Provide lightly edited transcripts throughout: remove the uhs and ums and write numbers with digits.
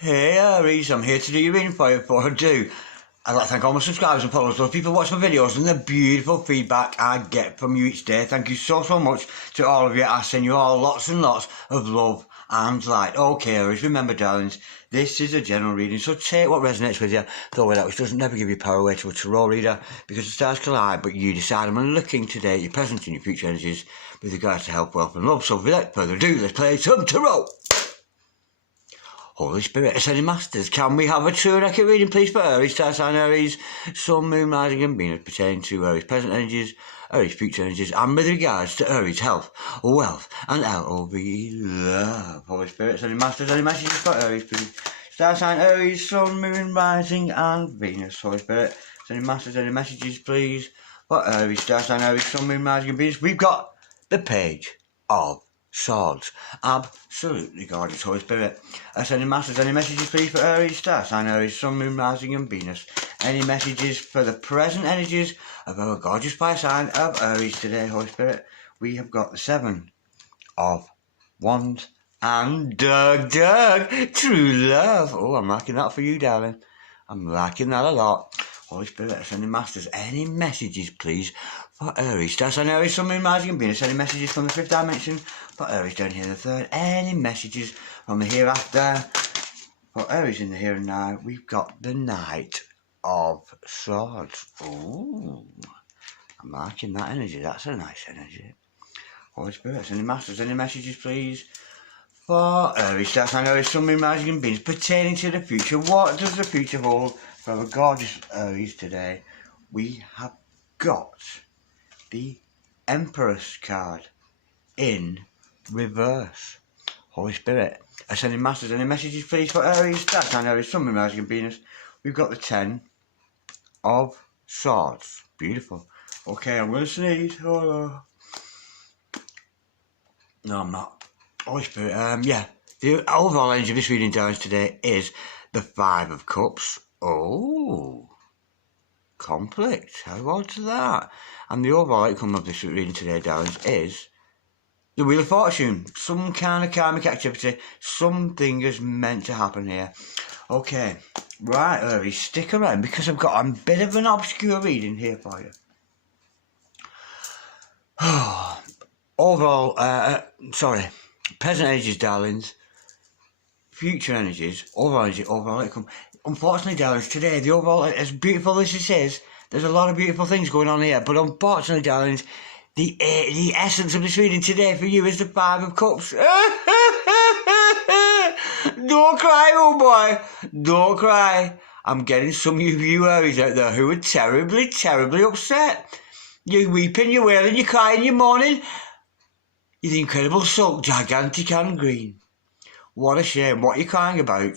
Hey Aries, I'm here to do your reading for you. Before I do, I'd like to thank all my subscribers and followers, those people who watch my videos and the beautiful feedback I get from you each day. Thank you so much to all of you. I send you all lots and lots of love and light. Okay Aries, remember darlings, this is a general reading, so take what resonates with you, throw it out, which doesn't never give you power away to a tarot reader, because the stars collide, but you decide. I'm looking today at your present and your future energies with regards to health, wealth and love. So without further ado, let's play some tarot. Holy Spirit, Ascending Masters, can we have a true and accurate reading, please, for Aries, star sign Aries, Sun, Moon, Rising and Venus, pertaining to Aries' present energies, Aries' future energies, and with regards to Aries' health, wealth, and L-O-V-E, love. Holy Spirit, Ascending Masters, any messages for Aries, please? Star sign Aries, Sun, Moon, Rising and Venus. Holy Spirit, Ascending Masters, any messages, please, for Aries, star sign Aries, Sun, Moon, Rising and Venus? We've got the Page of Swords. Absolutely gorgeous. Holy Spirit, Ascending Masters, any messages please for Aries, star sign Aries, Sun, Moon, Rising and Venus? Any messages for the present energies of our gorgeous fire sign of Aries today, Holy Spirit? We have got the Seven of Wands and Doug, true love. Oh, I'm liking that for you, darling. I'm liking that a lot. Holy Spirit, Ascending Masters, any messages please for Aries, star sign Aries, Sun, Moon, Rising and Venus? Any messages from the fifth dimension for Aries down here in the third? Any messages from the hereafter for Aries in the here and now? We've got the Knight of Swords. Ooh, I'm liking that energy. That's a nice energy. Holy Spirit, Ascending Masters, any messages please for Aries, star sign Aries, Sun, Moon, Rising and Venus, pertaining to the future? What does the future hold for our gorgeous Aries today? We have got the Empress card in reverse. Holy Spirit, Ascending Masters, any messages please for Aries, star sign Aries, Sun, Moon, Rising and Venus? We've got the Ten of Swords. Beautiful. Okay, I'm going to sneeze. Oh, no, I'm not. Holy Spirit, yeah. The overall energy of this reading down today is the Five of Cups. Oh, conflict. How odd to that? And the overall outcome of this reading today, darlings, is the Wheel of Fortune. Some kind of karmic activity. Something is meant to happen here. Okay, right, Aries, stick around because I've got a bit of an obscure reading here for you. Overall, present energies, darlings, future energies, overall energy, overall outcome. Unfortunately, darlings, today, the overall, as beautiful as this is, there's a lot of beautiful things going on here, but unfortunately, darlings, the essence of this reading today for you is the Five of Cups. Don't cry, old boy. Don't cry. I'm getting some of you Aries out there who are terribly, terribly upset. You're weeping, you're wailing, you're crying, you're mourning. You're the incredible sulk, gigantic and green. What a shame. What are you crying about?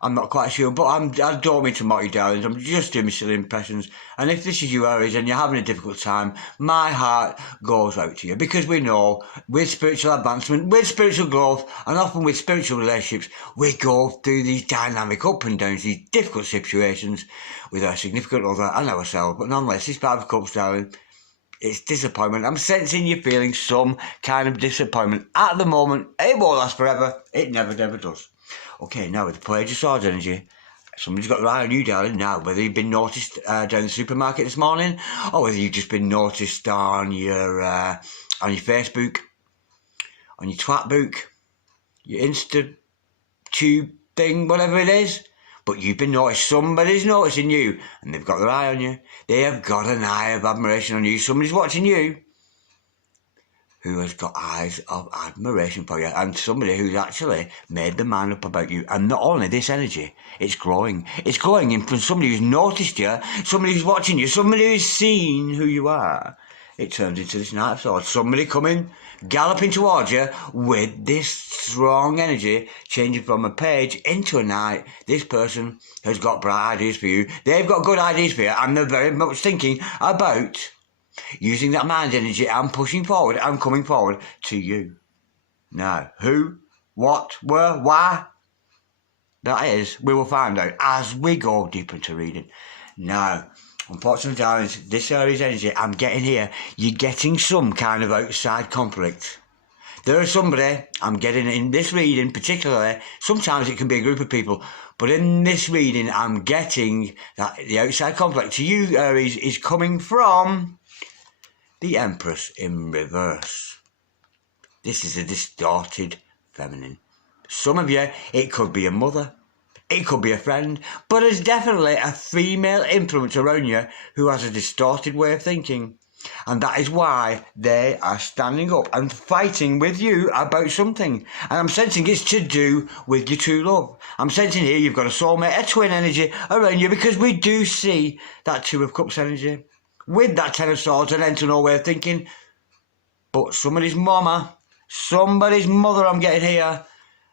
I'm not quite sure, but I don't mean to mock you, darlings. I'm just doing my silly impressions. And if this is you, Aries, and you're having a difficult time, my heart goes out to you. Because we know, with spiritual advancement, with spiritual growth, and often with spiritual relationships, we go through these dynamic up and downs, these difficult situations with our significant other and ourselves. But nonetheless, this Five of Cups, darling, it's disappointment. I'm sensing you're feeling some kind of disappointment. At the moment, it won't last forever. It never does. Okay, now with the Page of Swords energy, somebody's got their eye on you, darling. Now, whether you've been noticed down the supermarket this morning, or whether you've just been noticed on your Facebook, on your twat book, your Insta tube thing, whatever it is, but you've been noticed. Somebody's noticing you, and they've got their eye on you. They have got an eye of admiration on you. Somebody's watching you who has got eyes of admiration for you, and somebody who's actually made their mind up about you. And not only this energy, it's growing. It's growing in from somebody who's noticed you, somebody who's watching you, somebody who's seen who you are. It turns into this Knight of Swords. Somebody coming, galloping towards you with this strong energy, changing from a page into a knight. This person has got bright ideas for you. They've got good ideas for you, and they're very much thinking about using that mind energy and pushing forward and coming forward to you. Now, who, what, where, why? That is, we will find out as we go deeper into reading. Now, unfortunately, darlings, this Aries energy I'm getting here, you're getting some kind of outside conflict. There is somebody, I'm getting in this reading particularly, sometimes it can be a group of people, but in this reading I'm getting that the outside conflict to you, Aries, is coming from the Empress in reverse. This is a distorted feminine. Some of you, it could be a mother, it could be a friend, but there's definitely a female influence around you who has a distorted way of thinking. And that is why they are standing up and fighting with you about something. And I'm sensing it's to do with your true love. I'm sensing here you've got a soulmate, a twin energy around you, because we do see that Two of Cups energy with that Ten of Swords and enter no way of thinking. But somebody's mama, somebody's mother I'm getting here,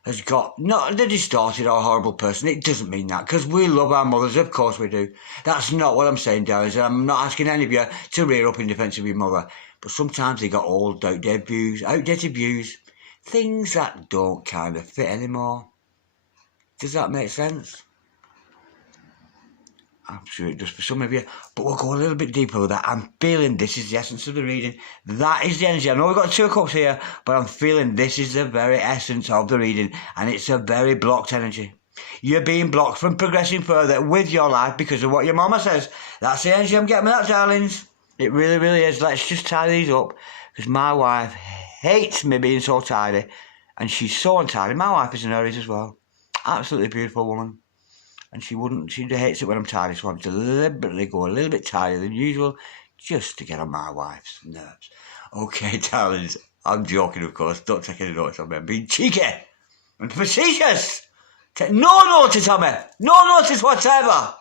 has got not the distorted or horrible person. It doesn't mean that, because we love our mothers, of course we do. That's not what I'm saying, darlings. I'm not asking any of you to rear up in defence of your mother. But sometimes they got old, outdated views, things that don't kind of fit anymore. Does that make sense? I'm sure it does for some of you, but we'll go a little bit deeper with that. I'm feeling this is the essence of the reading. That is the energy. I know we've got Two of Cups here, but I'm feeling this is the very essence of the reading, and it's a very blocked energy. You're being blocked from progressing further with your life because of what your mama says. That's the energy I'm getting with that, darlings. It really, really is. Let's just tie these up, because my wife hates me being so tidy, and she's so untidy. My wife is an Aries as well. Absolutely beautiful woman. And she hates it when I'm tidy, so I deliberately go a little bit tidier than usual, just to get on my wife's nerves. Okay, darlings, I'm joking, of course. Don't take any notice of me. I'm being cheeky and facetious. Take no notice of me. No notice whatsoever.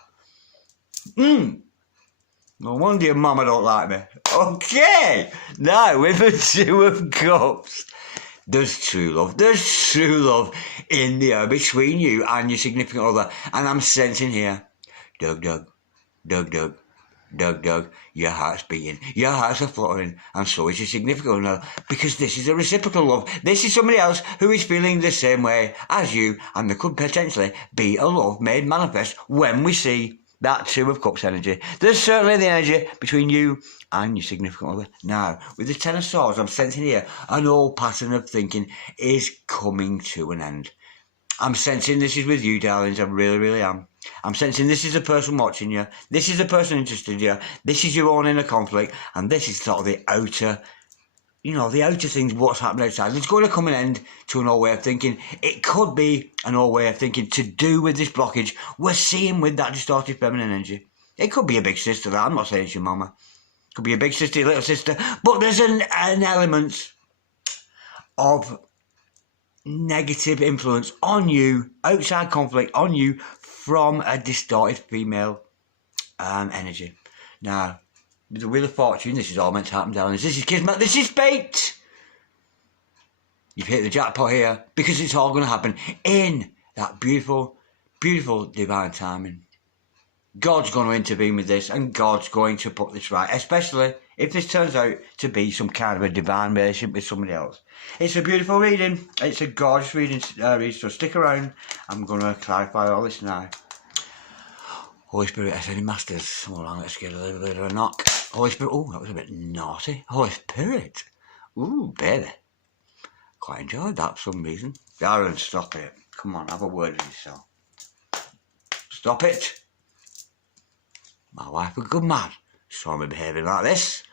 No wonder your mama don't like me. Okay, now with the Two of Cups. There's true love. There's true love in the air between you and your significant other. And I'm sensing here, Doug, your heart's beating. Your hearts are fluttering. And so is your significant other. Because this is a reciprocal love. This is somebody else who is feeling the same way as you. And there could potentially be a love made manifest when we see that Two of Cups energy. There's certainly the energy between you and your significant other. Now, with the Ten of Swords, I'm sensing here an old pattern of thinking is coming to an end. I'm sensing this is with you, darlings. I really, really am. I'm sensing this is a person watching you. This is a person interested in you. This is your own inner conflict. And this is sort of the outer, the outer things, what's happening outside. It's going to come an end to an old way of thinking. It could be an old way of thinking to do with this blockage we're seeing with that distorted feminine energy. It could be a big sister, that. I'm not saying it's your mama. It could be a big sister, your little sister. But there's an element of negative influence on you, outside conflict on you from a distorted female energy. Now, with the Wheel of Fortune, this is all meant to happen, darlings. This is Kismet. This is fate. You've hit the jackpot here, because it's all going to happen in that beautiful, beautiful divine timing. God's going to intervene with this, and God's going to put this right, especially if this turns out to be some kind of a divine relationship with somebody else. It's a beautiful reading. It's a gorgeous reading, Aries, so stick around. I'm going to clarify all this now. Holy Spirit, has any masters? Hold on, let's get a little bit of a knock. Holy Spirit, oh, that was a bit naughty. Holy Spirit, ooh, baby. Quite enjoyed that for some reason. Darren, stop it. Come on, have a word with yourself. Stop it. My wife a good man. Saw me behaving like this.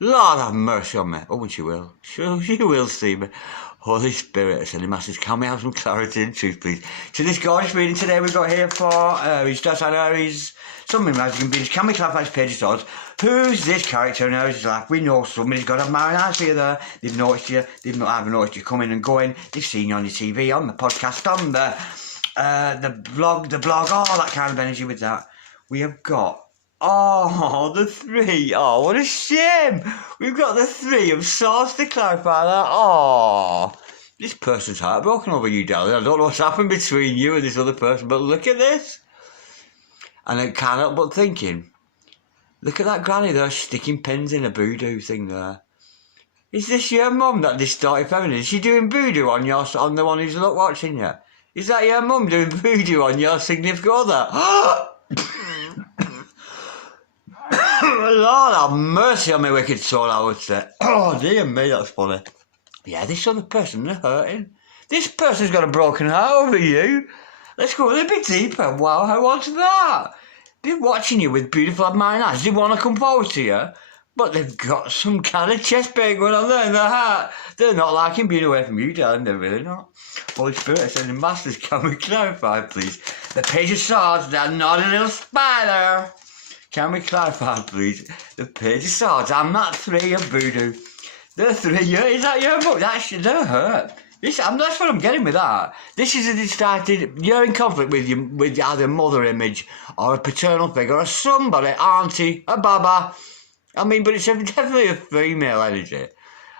Lord have mercy on me. Oh, and she will. She will see me. Holy Spirit, sending masters, can we have some clarity and truth, please? To this gorgeous reading today we've got here for Aries, star sign Aries, Sun, Moon, Rising, and Venus. Can we clarify this Page of Swords? Who's this character in Aries' life? We know somebody's got a married eyes for you there. They've noticed you. They've not even noticed you coming and going. They've seen you on your TV, on the podcast, on the blog, all that kind of energy with that. We have got the three. Oh, what a shame. We've got the Three of Swords to clarify that. Oh, this person's heartbroken over you, darling. I don't know what's happened between you and this other person, but look at this. And I can't help but thinking, look at that granny there sticking pins in a voodoo thing there. Is this your mum, that distorted feminine? Is she doing voodoo on the one who's not watching you? Is that your mum doing voodoo on your significant other? Lord have mercy on my wicked soul, I would say. Oh, dear me, that's funny. Yeah, this other person, they're hurting. This person's got a broken heart over you. Let's go a little bit deeper. Wow, how odd's that? They're watching you with beautiful admiring eyes. They want to come forward to you, but they've got some kind of chest pain going on there in their heart. They're not liking being away from you, darling. They're really not. Holy Spirit, sending masters, can we clarify, please? The Page of Swords, they're not a little spider. Can we clarify, please? The Page of Swords, I'm not 3 of voodoo. The 3, is that your book? They're hurt. That's what I'm getting with that. This is you're in conflict with either a mother image or a paternal figure or somebody, auntie, a baba. I mean, but it's definitely a female energy.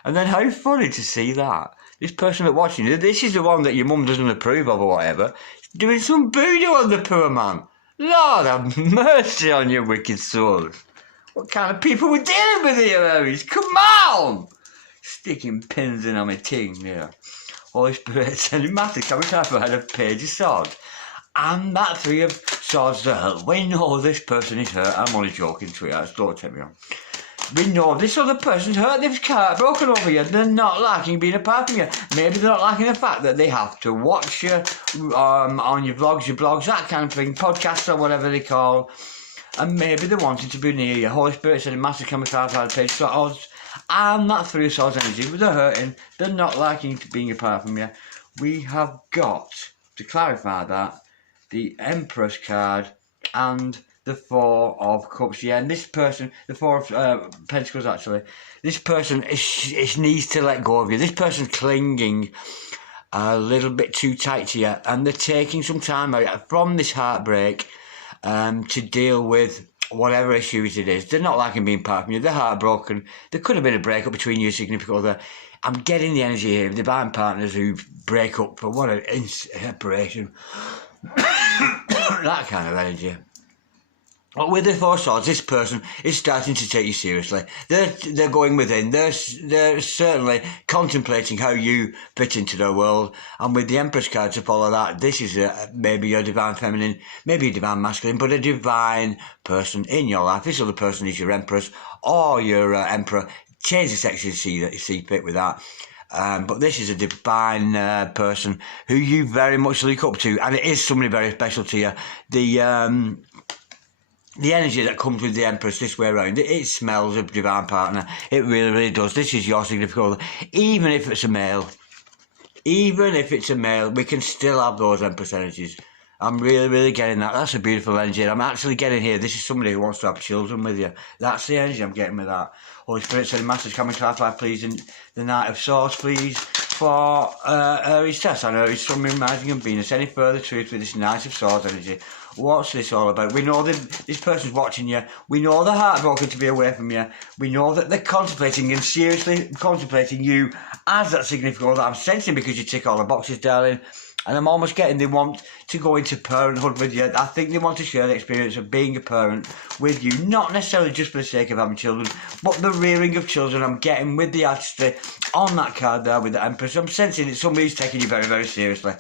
And then how funny to see that. This person that's watching you, this is the one that your mum doesn't approve of or whatever, doing some voodoo on the poor man. Lord have mercy on your wicked souls. What kind of people we're dealing with here, Aries? Come on! Sticking pins in on my ting, yeah. Holy Spirit, sending massive coming time for a Page of Swords. And that 3 of Swords to hurt. We know this person is hurt. I'm only joking, sweetheart. Don't take me on. We know this other person's hurt. They've broken over you. They're not liking being apart from you. Maybe they're not liking the fact that they have to watch you on your blogs, that kind of thing, podcasts or whatever they call. And maybe they wanted to be near you. Holy Spirit said, massive coming time for a Page of Swords. And that 3 of Swords energy, but they're hurting. They're not liking being apart from you. We have got, to clarify that, the Empress card and the 4 of Cups. Yeah, and this person, the 4 of Pentacles actually, this person needs to let go of you. This person's clinging a little bit too tight to you, and they're taking some time out from this heartbreak to deal with whatever issues it is. They're not liking being part from you. They're heartbroken. There could have been a breakup between you and significant other. I'm getting the energy here of divine partners who break up for what an separation. That kind of energy. But with the 4 Swords, this person is starting to take you seriously. They're going within. They're certainly contemplating how you fit into their world. And with the Empress card to follow that, this is maybe your divine feminine, maybe a divine masculine, but a divine person in your life. This other person is your Empress or your Emperor. Change the sex you see fit with that. But this is a divine person who you very much look up to, and it is somebody very special to you. The energy that comes with the Empress this way around, it smells of divine partner. It really, really does. This is your significant other. Even if it's a male, we can still have those Empress energies. I'm really, really getting that. That's a beautiful energy. I'm actually getting here. This is somebody who wants to have children with you. That's the energy I'm getting with that. Holy Spirit, sending masters, come and clarify, please, in the Knight of Swords, please, for Aries test. I know it's Sun, Moon, Rising and Venus. Any further truth with this Knight of Swords energy? What's this all about? We know that this person's watching you. We know they're heartbroken to be away from you. We know that they're contemplating and seriously contemplating you as that significant other. I'm sensing because you tick all the boxes, darling. And I'm almost getting they want to go into parenthood with you. I think they want to share the experience of being a parent with you. Not necessarily just for the sake of having children, but the rearing of children. I'm getting with the artistry on that card there with the Empress. I'm sensing that somebody's taking you very, very seriously.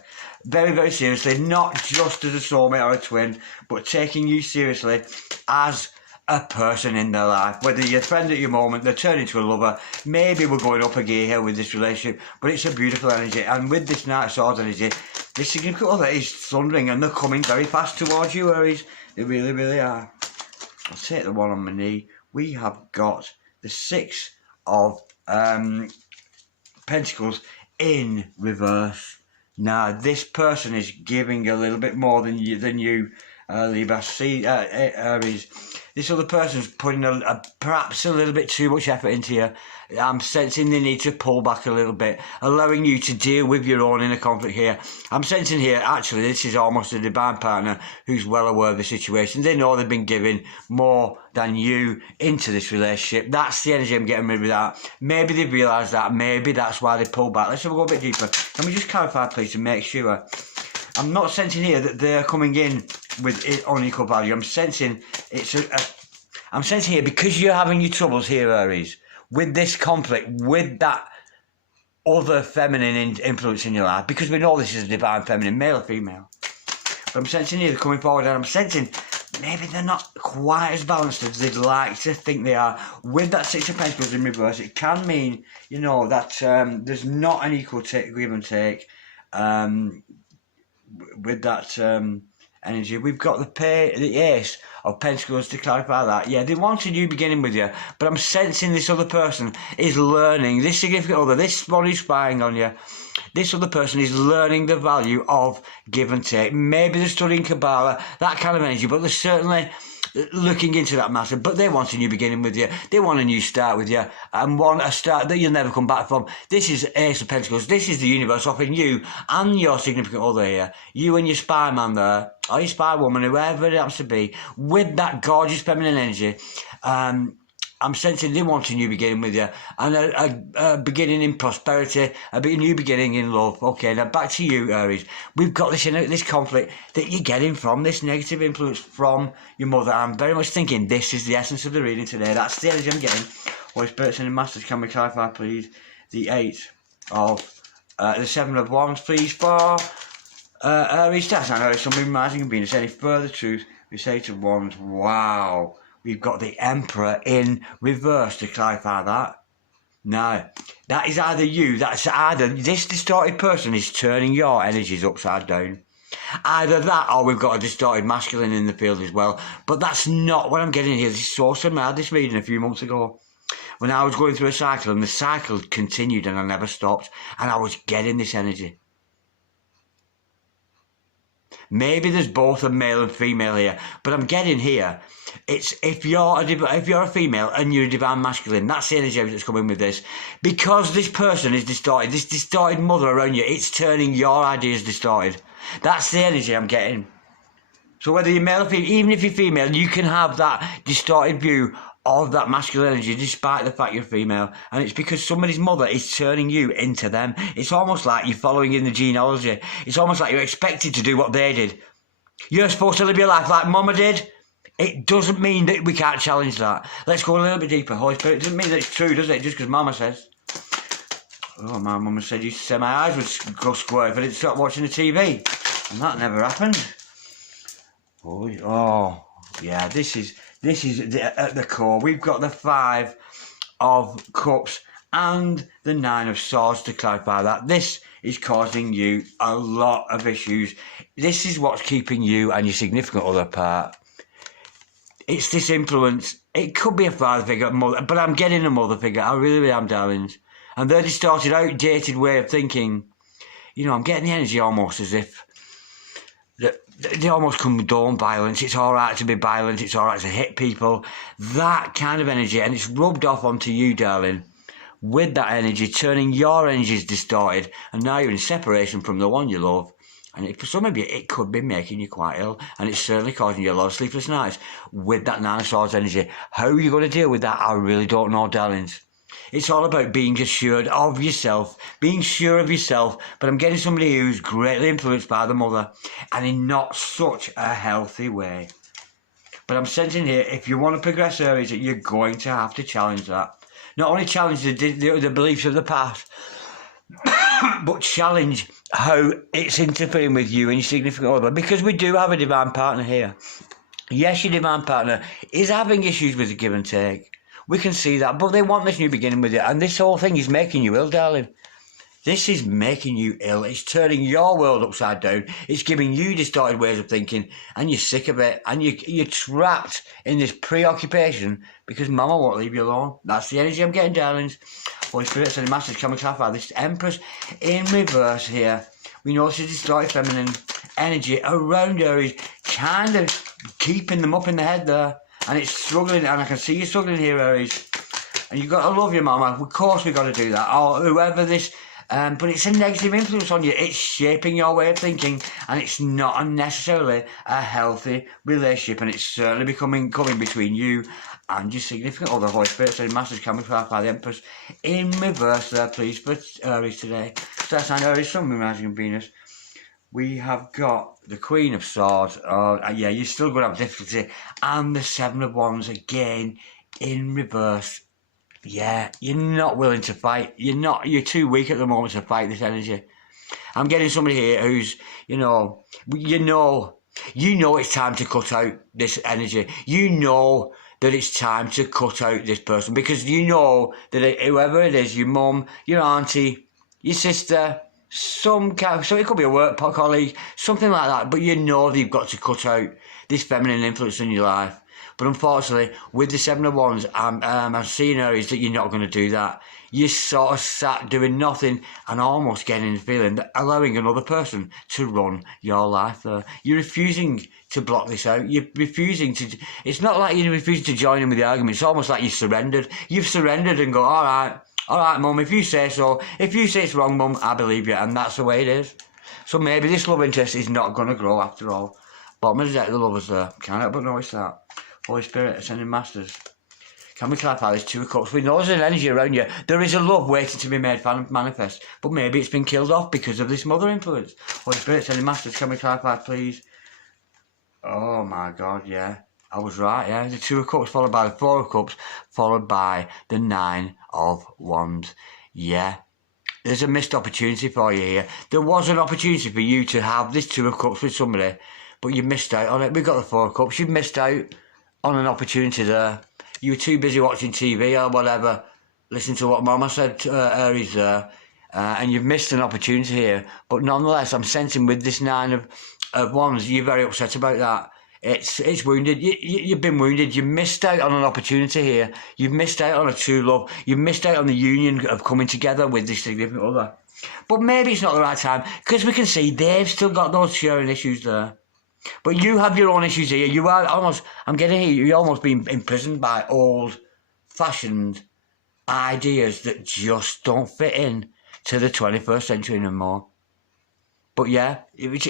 Very, very seriously. Not just as a soulmate or a twin, but taking you seriously as a person in their life. Whether you're a friend at your moment, they're turning into a lover. Maybe we're going up a gear here with this relationship, but it's a beautiful energy. And with this Knight of Swords energy, this significant other is thundering and they're coming very fast towards you, Aries. They really, really are. I'll take the one on my knee. We have got the 6 of Pentacles in reverse. Now, this person is giving a little bit more than you, Libra. See, Aries. This other person's putting perhaps a little bit too much effort into you. I'm sensing they need to pull back a little bit, allowing you to deal with your own inner conflict here. I'm sensing here, actually, this is almost a divine partner who's well aware of the situation. They know they've been giving more than you into this relationship. That's the energy I'm getting rid of that. Maybe they've realised that. Maybe that's why they pulled back. Let's have a go a bit deeper. Can we just clarify, please, to make sure? I'm not sensing here that they're coming in with it unequal value. I'm sensing I'm sensing here, because you're having your troubles here, Aries, with this conflict, with that other feminine influence in your life, because we know this is a divine feminine, male or female. But I'm sensing here they're coming forward, and I'm sensing maybe they're not quite as balanced as they'd like to think they are. With that Six of Pentacles in reverse, it can mean, you know, that there's not an equal give and take with that energy. We've got the Ace of Pentacles to clarify that. Yeah, they want a new beginning with you, but I'm sensing this other person is learning, this significant other, this one who's spying on you, this other person is learning the value of give and take. Maybe they're studying Kabbalah, that kind of energy, but they're certainly looking into that matter. But they want a new beginning with you. They want a new start with you, and want a start that you'll never come back from. This is Ace of Pentacles. This is the universe offering you and your significant other here, you and your spy man there, or your spy woman, whoever it happens to be, with that gorgeous feminine energy. I'm sensing they want a new beginning with you, and a beginning in prosperity, a new beginning in love. Okay, now back to you, Aries. We've got this conflict that you're getting from this negative influence from your mother. I'm very much thinking this is the essence of the reading today. That's the energy I'm getting. Holy Spirit, and Masters, can we clarify, please, the 8 of the 7 of Wands, please, for Aries. That's I know something rising and Venus. Any further truth? We say to Wands, wow. We've got the Emperor in reverse to clarify that. Now, that is either you, that's either this distorted person is turning your energies upside down. Either that, or we've got a distorted masculine in the field as well. But that's not what I'm getting here. This is so similar. I had this reading a few months ago when I was going through a cycle, and the cycle continued and I never stopped, and I was getting this energy. Maybe there's both a male and female here, but I'm getting here, it's if you're a female and you're a divine masculine, that's the energy that's coming with this. Because this person is distorted, this distorted mother around you, it's turning your ideas distorted. That's the energy I'm getting. So whether you're male or female, even if you're female, you can have that distorted view of that masculine energy despite the fact you're female, and it's because somebody's mother is turning you into them. It's almost like you're following in the genealogy. It's almost like you're expected to do what they did. You're supposed to live your life like Momma did. It doesn't mean that we can't challenge that. Let's go a little bit deeper. Holy Spirit, it doesn't mean that it's true, does it? Just because Mama says. Oh, my Mama said used to say my eyes would go square if I didn't stop watching the TV, and that never happened. Oh yeah, this is at the core. We've got the 5 of Cups and the 9 of Swords to clarify that. This is causing you a lot of issues. This is what's keeping you and your significant other apart. It's this influence. It could be a father figure, mother, but I'm getting a mother figure. I really am, darlings. And their distorted, outdated way of thinking, you know, I'm getting the energy almost as if they almost condone violence. It's all right to be violent. It's all right to hit people. That kind of energy, and it's rubbed off onto you, darling, with that energy, turning your energies distorted, and now you're in separation from the one you love. And for some of you, it could be making you quite ill, and it's certainly causing you a lot of sleepless nights with that 9 of Swords energy. How are you going to deal with that? I really don't know, darlings. It's all about being assured of yourself, being sure of yourself, but I'm getting somebody who's greatly influenced by the mother, and in not such a healthy way. But I'm sensing here, if you want to progress, Aries, that you're going to have to challenge that. Not only challenge the beliefs of the past, but challenge how it's interfering with you and your significant other, because we do have a divine partner here. Yes, your divine partner is having issues with the give and take. We can see that, but they want this new beginning with you, and this whole thing is making you ill, darling. This is making you ill. It's turning your world upside down. It's giving you distorted ways of thinking, and you're sick of it, and you're trapped in this preoccupation because Mama won't leave you alone. That's the energy I'm getting, darlings. Holy Spirit, sending masters, can we clarify this Empress in reverse here? We notice a distorted feminine energy around Aries, kind of keeping them up in the head there. And it's struggling, and I can see you struggling here, Aries. And you've got to love your mama. Of course we've got to do that. Or whoever this, but it's a negative influence on you. It's shaping your way of thinking, and it's not necessarily a healthy relationship. And it's certainly coming between you and your significant other. Holy Spirit, saying masters, can we clarify the Empress in reverse there, please, for Aries today. So that's Aries, Sun, Moon, Rising, and Venus. We have got the Queen of Swords. Yeah, you're still going to have difficulty. And the 7 of Wands again in reverse. Yeah, you're not willing to fight. You're too weak at the moment to fight this energy. I'm getting somebody here who's, you know You know it's time to cut out this energy. You know that it's time to cut out this person because you know that whoever it is, your mum, your auntie, your sister, so it could be a work colleague, something like that, but you know that you've got to cut out this feminine influence in your life. But unfortunately, with the Seven of Wands, I'm seeing Aries that you're not going to do that. You're sort of sat doing nothing and almost getting the feeling that allowing another person to run your life there. You're refusing to block this out. You're refusing to... It's not like you're refusing to join in with the argument. It's almost like you surrendered. You've surrendered and go, all right, mum, if you say so. If you say it's wrong, mum, I believe you. And that's the way it is. So maybe this love interest is not going to grow after all. Bottom of the deck, the lovers there. Can't help but notice that. Holy Spirit, Ascending Masters. Can we clarify this Two of Cups? We know there's an energy around you. There is a love waiting to be made manifest. But maybe it's been killed off because of this mother influence. Holy Spirit, Ascending Masters, can we clarify, please? Oh my God, yeah. I was right, yeah. The Two of Cups followed by the Four of Cups, followed by the Nine of Wands. Yeah. There's a missed opportunity for you here. There was an opportunity for you to have this Two of Cups with somebody, but you missed out on it. We've got the Four of Cups. You've missed out on an opportunity there. You were too busy watching TV or whatever, listening to what Momma said to Aries there, and you've missed an opportunity here. But nonetheless, I'm sensing with this Nine of Wands, you're very upset about that. It's wounded. You've been wounded. You missed out on an opportunity here. You've missed out on a true love. You've missed out on the union of coming together with this significant other. But maybe it's not the right time, because we can see they've still got those sharing issues there. But you have your own issues here. You are almost, I'm getting here, you're almost being imprisoned by old-fashioned ideas that just don't fit in to the 21st century anymore. But yeah,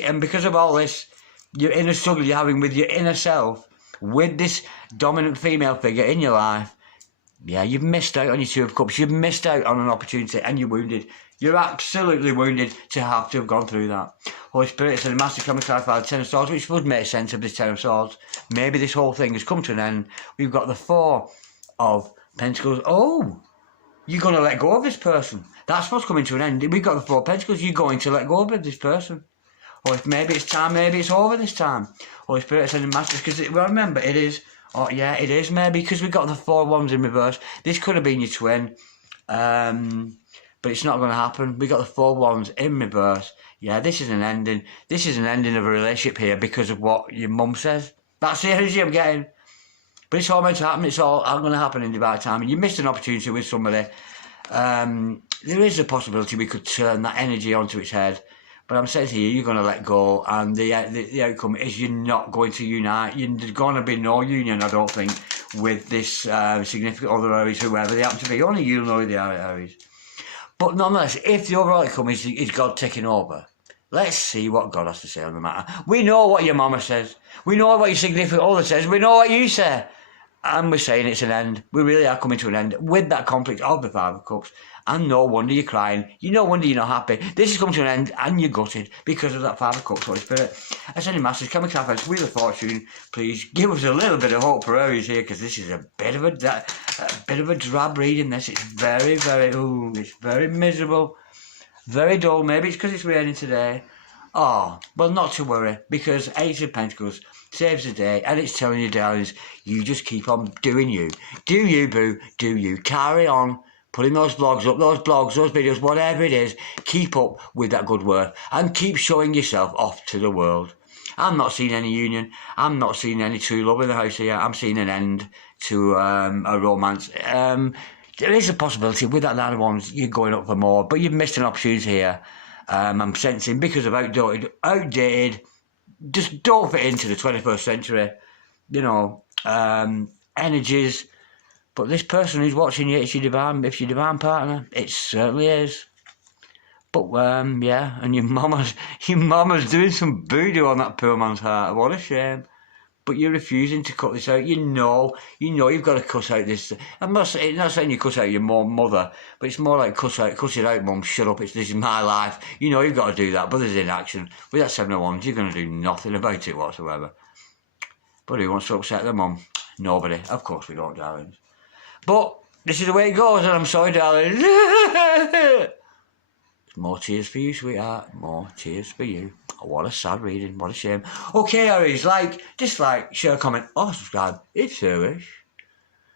and because of all this, your inner struggle you're having with your inner self, with this dominant female figure in your life, yeah, you've missed out on your Two of Cups. You've missed out on an opportunity and you're wounded. You're absolutely wounded to have gone through that. Holy Spirit said, Master, can we clarify the Ten of Swords, which would make sense of this Ten of Swords. Maybe this whole thing has come to an end. We've got the Four of Pentacles. Oh, you're going to let go of this person. That's what's coming to an end. We've got the Four of Pentacles. You're going to let go of this person. Or if maybe it's time, maybe it's over this time. Holy Spirit said, Master, because remember, it is. Oh, yeah, it is maybe, because we've got the Four of Wands in reverse. This could have been your twin. But it's not going to happen. We got the Four of Wands in reverse. Yeah, this is an ending. This is an ending of a relationship here because of what your mum says. That's the energy I'm getting. But it's all meant to happen. It's all going to happen in the right time. And you missed an opportunity with somebody. There is a possibility we could turn that energy onto its head. But I'm saying to you, you're going to let go. And the outcome is you're not going to unite. There's going to be no union, I don't think, with this significant other Aries, whoever they happen to be. Only you know who they are, Aries. But nonetheless, if the overall outcome is God taking over, let's see what God has to say on the matter. We know what your mama says. We know what your significant other says. We know what you say. And we're saying it's an end. We really are coming to an end with that conflict of the Five of Cups. And no wonder you're crying. No wonder you're not happy. This is coming to an end and you're gutted because of that Five of Cups, Holy Spirit. Ascending Masters, can we clarify this Wheel of Fortune, please? Give us a little bit of hope for Aries here, because this is a bit of a drab reading. This it's very, it's very miserable, very dull. Maybe it's because it's raining today. Oh, well, not to worry, because Eight of Pentacles saves the day, and it's telling you, darlings, you just keep on doing you. Do you, boo? Do you? Carry on. Putting those blogs up, those videos, whatever it is, keep up with that good work and keep showing yourself off to the world. I'm not seeing any union. I'm not seeing any true love in the house here. I'm seeing an end to a romance. There is a possibility with that Nine of Wands you're going up for more, but you've missed an opportunity here. I'm sensing because of outdated, just don't fit into the 21st century, energies. But this person who's watching you, it's your divine partner. It certainly is. But yeah, and your mama's doing some voodoo on that poor man's heart. What a shame. But you're refusing to cut this out. You know you've got to cut out this. I'm not saying you cut out your mother, but it's more like cut it out, mum. Shut up. This is my life. You've got to do that. But there's inaction. With that Seven of Wands, you're going to do nothing about it whatsoever. But who wants to upset their mum? Nobody. Of course we don't, darlings. But this is the way it goes, and I'm sorry, darling. More tears for you, sweetheart. More tears for you. what a sad reading. What a shame. Okay, Aries, like, dislike, share, comment, or subscribe. It's Aries.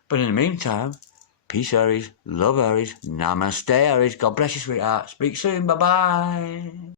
But in the meantime, peace, Aries. Love, Aries. Namaste, Aries. God bless you, sweetheart. Speak soon. Bye-bye.